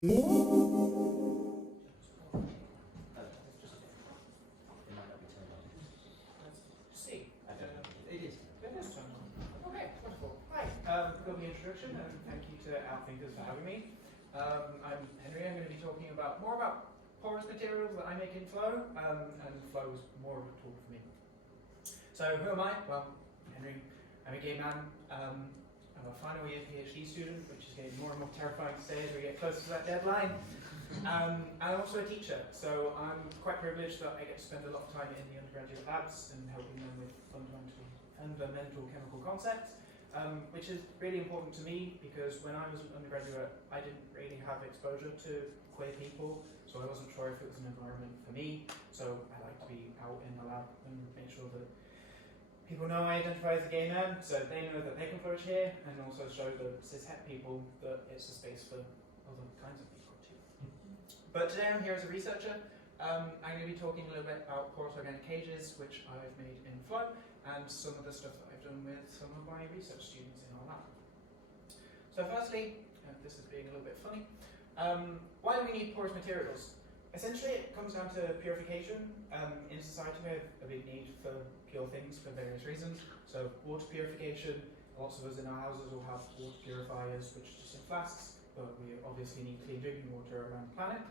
See, I don't know. It is turned on. Okay, wonderful. Hi, lovely introduction, and thank you to Outthinkers for having me. I'm Henry. I'm going to be talking more about porous materials that I make in Flow, and Flow is more of a tool for me. So who am I? Well, Henry. I'm a gay man. I'm a final year PhD student, which is getting more and more terrifying to say as we get closer to that deadline. I'm also a teacher, so I'm quite privileged that I get to spend a lot of time in the undergraduate labs and helping them with fundamental chemical concepts, which is really important to me because when I was an undergraduate, I didn't really have exposure to queer people, so I wasn't sure if it was an environment for me. So I like to be out in the lab and make sure that people know I identify as a gay man, so they know that they can flourish here, and also show the cis-het people that it's a space for other kinds of people too. But today I'm here as a researcher. I'm going to be talking a little bit about porous organic cages, which I've made in Flow, and some of the stuff that I've done with some of my research students in our lab. So firstly, this is being a little bit funny, why do we need porous materials? Essentially, it comes down to purification. In society, we have a big need for pure things for various reasons. So water purification, lots of us in our houses will have water purifiers, which are just in flasks, but we obviously need clean drinking water around the planet.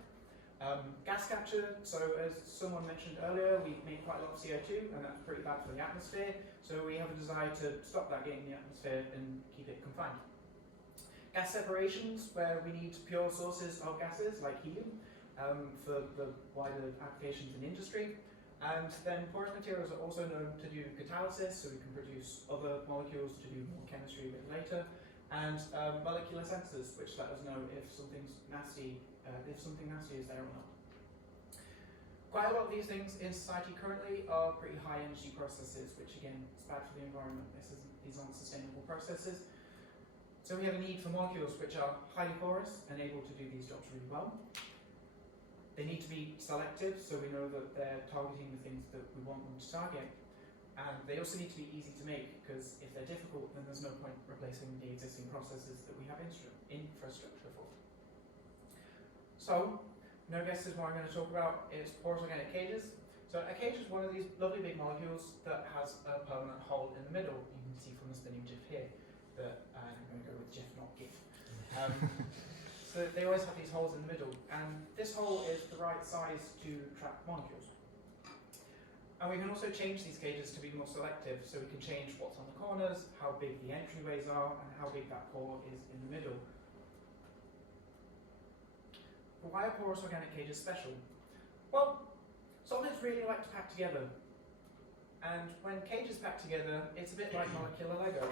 Gas capture, so as someone mentioned earlier, we make quite a lot of CO2, and that's pretty bad for the atmosphere, so we have a desire to stop that getting in the atmosphere and keep it confined. Gas separations, where we need pure sources of gases, like helium, for the wider applications in industry. And then porous materials are also known to do catalysis, so we can produce other molecules to do more chemistry a bit later. And molecular sensors, which let us know if something's nasty, if something nasty is there or not. Quite a lot of these things in society currently are pretty high energy processes, which again is bad for the environment. These aren't sustainable processes. So we have a need for molecules which are highly porous and able to do these jobs really well. They need to be selective, so we know that they're targeting the things that we want them to target. And they also need to be easy to make, because if they're difficult, then there's no point replacing the existing processes that we have infrastructure for. So, no guesses what I'm going to talk about is porous organic cages. So a cage is one of these lovely big molecules that has a permanent hole in the middle. You can see from the spinning GIF here that I'm going to go with GIF, not GIF. So they always have these holes in the middle, and this hole is the right size to trap molecules. And we can also change these cages to be more selective, so we can change what's on the corners, how big the entryways are, and how big that pore is in the middle. But why are porous organic cages special? Well, solids really like to pack together. And when cages pack together, it's a bit like molecular Lego.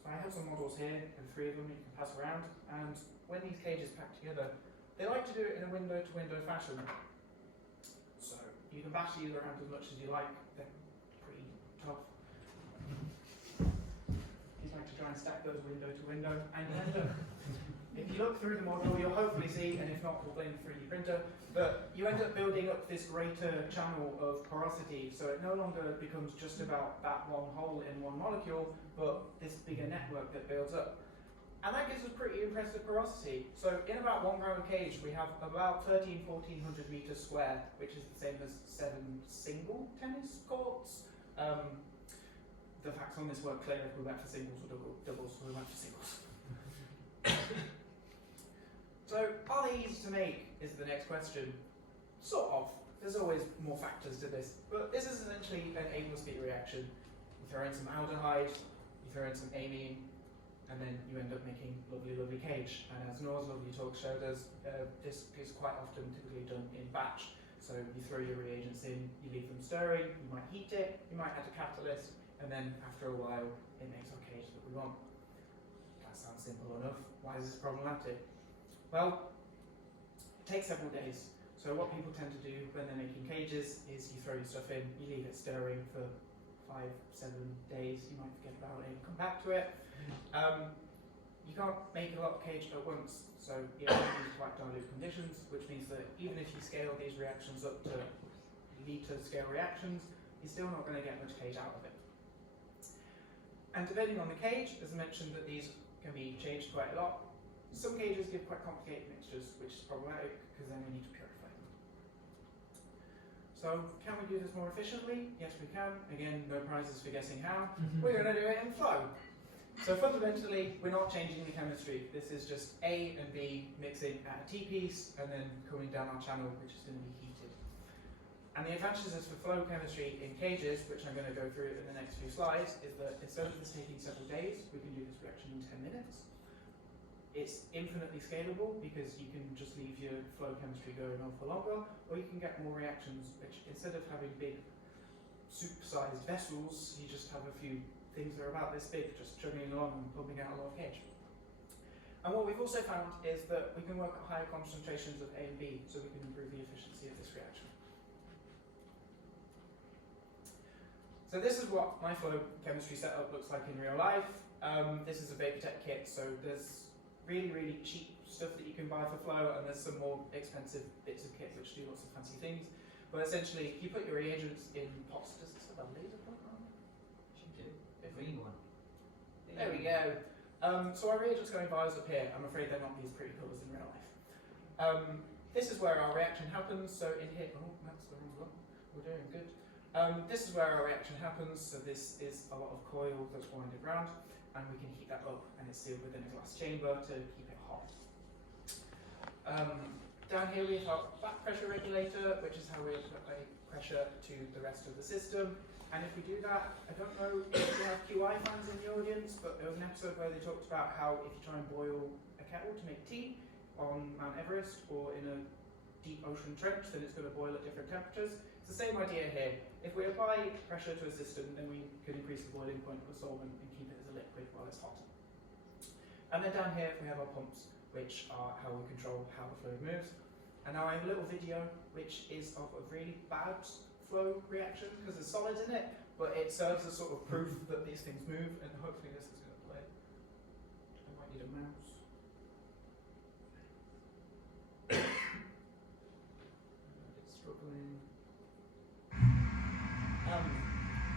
So I have some models here, and 3 of them you can pass around, and when these cages pack together, they like to do it in a window-to-window fashion. So you can bash these around as much as you like, they're pretty tough. You'd like to try and stack those window to window, and you end up, if you look through the model, you'll hopefully see, and if not, we'll blame the 3D printer, but you end up building up this greater channel of porosity, so it no longer becomes just about that one hole in one molecule, but this bigger network that builds up. And that gives us pretty impressive porosity. So in about 1 gram of cage, we have about 1,1400 meters square, which is the same as 7 single tennis courts. The facts on this weren't clear if we went for singles or doubles, so we went for singles. So are they easy to make is the next question. Sort of. There's always more factors to this, but this is essentially an aqueous-speed reaction. You throw in some aldehyde, you throw in some amine, and then you end up making lovely, lovely cage. And as Nora's lovely talk showed us, this is quite often typically done in batch. So you throw your reagents in, you leave them stirring, you might heat it, you might add a catalyst, and then after a while, it makes our cage that we want. That sounds simple enough. Why is this problematic? Well, it takes several days. So what people tend to do when they're making cages is you throw your stuff in, you leave it stirring for 5-7 days, you might forget about it and come back to it. You can't make a lot of cage at once, so you have to use quite dilute conditions, which means that even if you scale these reactions up to litre scale reactions, you're still not going to get much cage out of it. And depending on the cage, as I mentioned, that these can be changed quite a lot. Some cages give quite complicated mixtures, which is problematic because then we need to purify them. So, can we do this more efficiently? Yes, we can. Again, no prizes for guessing how. We're going to do it in flow. So fundamentally, we're not changing the chemistry. This is just A and B mixing at a T-piece and then coming down our channel, which is going to be heated. And the advantages for flow chemistry in cages, which I'm going to go through in the next few slides, is that instead of this taking several days, we can do this reaction in 10 minutes. It's infinitely scalable because you can just leave your flow chemistry going on for longer, or you can get more reactions, which instead of having big, super-sized vessels, you just have a few things that are about this big, just chugging along and pumping out a lot of cage. And what we've also found is that we can work at higher concentrations of A and B, so we can improve the efficiency of this reaction. So this is what my flow chemistry setup looks like in real life. This is a Vaportech kit, so there's really, really cheap stuff that you can buy for flow, and there's some more expensive bits of kit which do lots of fancy things. But essentially, you put your reagents in pots. Does this have a laser point on it? Should do. A green one. There we go. So our reagents go in vials up here. I'm afraid they're not these pretty colours in real life. This is where our reaction happens. So in here, oh, that's the wrong one. We're doing good. This is where our reaction happens. So this is a lot of coil that's winded round, and we can heat that up, and it's sealed within a glass chamber to keep it hot. Down here we have our back pressure regulator, which is how we apply pressure to the rest of the system. And if we do that, I don't know if we have QI fans in the audience, but there was an episode where they talked about how if you try and boil a kettle to make tea on Mount Everest or in a deep ocean trench, then it's going to boil at different temperatures. It's the same idea here. If we apply pressure to a system, then we could increase the boiling point of a solvent and keep it as a liquid while it's hot. And then down here we have our pumps, which are how we control how the fluid moves. And now I have a little video which is of a really bad flow reaction because there's solids in it, but it serves as sort of proof that these things move, and hopefully this is going to play. I might need a mouse. It's struggling.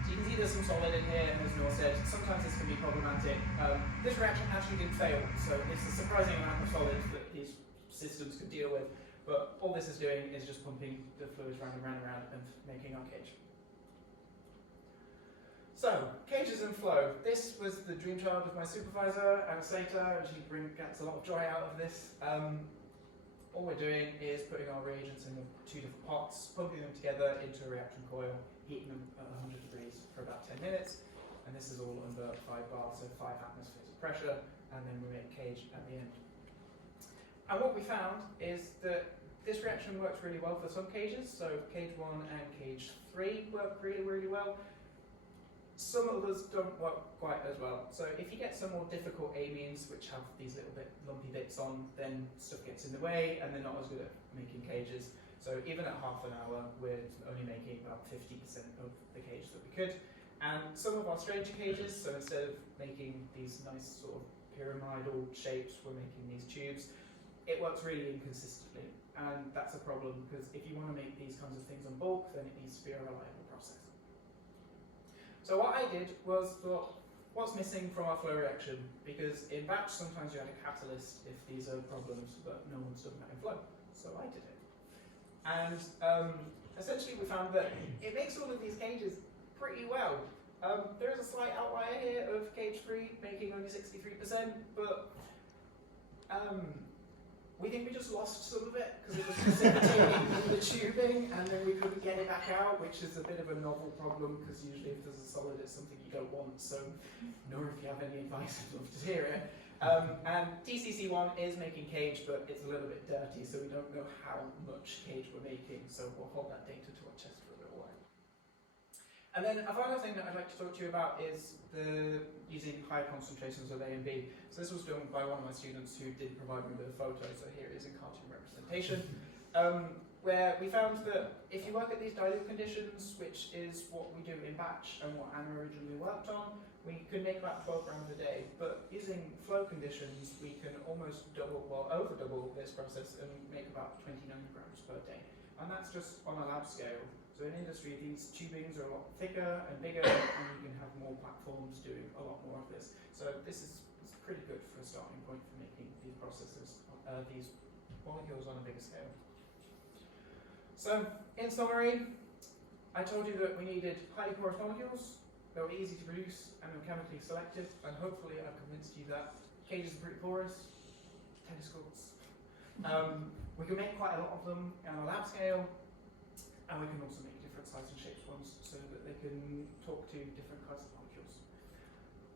So you can see there's some solid in here, and as Noor said, sometimes this can be problematic. This reaction actually did fail, so it's a surprising amount of solids that these systems could deal with. But all this is doing is just pumping the fluids round and round and round and making our cage. So, cages and flow. This was the dream child of my supervisor, Anna Slater, and she gets a lot of joy out of this. All we're doing is putting our reagents in the two different pots, pumping them together into a reaction coil, heating them at 100 degrees for about 10 minutes, and this is all under 5 bar, so 5 atmospheres of pressure, and then we make cage at the end. And what we found is that this reaction works really well for some cages, so cage 1 and cage 3 work really, really well. Some others don't work quite as well. So if you get some more difficult amines which have these little bit lumpy bits on, then stuff gets in the way and they're not as good at making cages. So even at half an hour, we're only making about 50% of the cage that we could. And some of our stranger cages, so instead of making these nice sort of pyramidal shapes, we're making these tubes. It works really inconsistently, and that's a problem because if you want to make these kinds of things in bulk, then it needs to be a reliable process. So what I did was thought, what's missing from our flow reaction? Because in batch, sometimes you add a catalyst if these are problems, but no one's done that in flow, so I did it. And essentially we found that it makes all of these cages pretty well. There is a slight outlier here of cage 3 making only 63%, but we think we just lost some of it because it was precipitating in the tubing and then we couldn't get it back out, which is a bit of a novel problem because usually if there's a solid it's something you don't want, so Noor, if you have any advice I'd love to hear it. And TCC1 is making cage, but it's a little bit dirty, so we don't know how much cage we're making, so we'll hold that data to our chest for a little while. And then a final thing that I'd like to talk to you about is using high concentrations of A and B. So this was done by one of my students who did provide me with a photo, so here it is in cartoon representation, where we found that if you work at these dilute conditions, which is what we do in batch and what Anna originally worked on, we could make about 12 grams a day. But using flow conditions, we can almost double, well, over double this process and make about 29 grams per day. And that's just on a lab scale. So in industry, these tubings are a lot thicker and bigger, and you can have more platforms doing a lot more of this. So this is pretty good for a starting point for making these processes, these molecules on a bigger scale. So, in summary, I told you that we needed highly porous molecules that were easy to produce and were chemically selective, and hopefully I've convinced you that cages are pretty porous, tennis courts. We can make quite a lot of them on a lab scale, and we can also make different sizes and shapes ones so that they can talk to different kinds of molecules.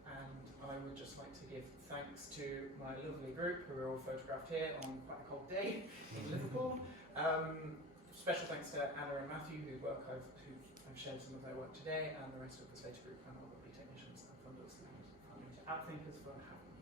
And I would just like to give thanks to my lovely group who are all photographed here on quite a cold day in Liverpool. Special thanks to Anna and Matthew, whose work I've shared some of their work today, and the rest of the Slater group and all the lovely technicians and funders and Outthinkers for having me.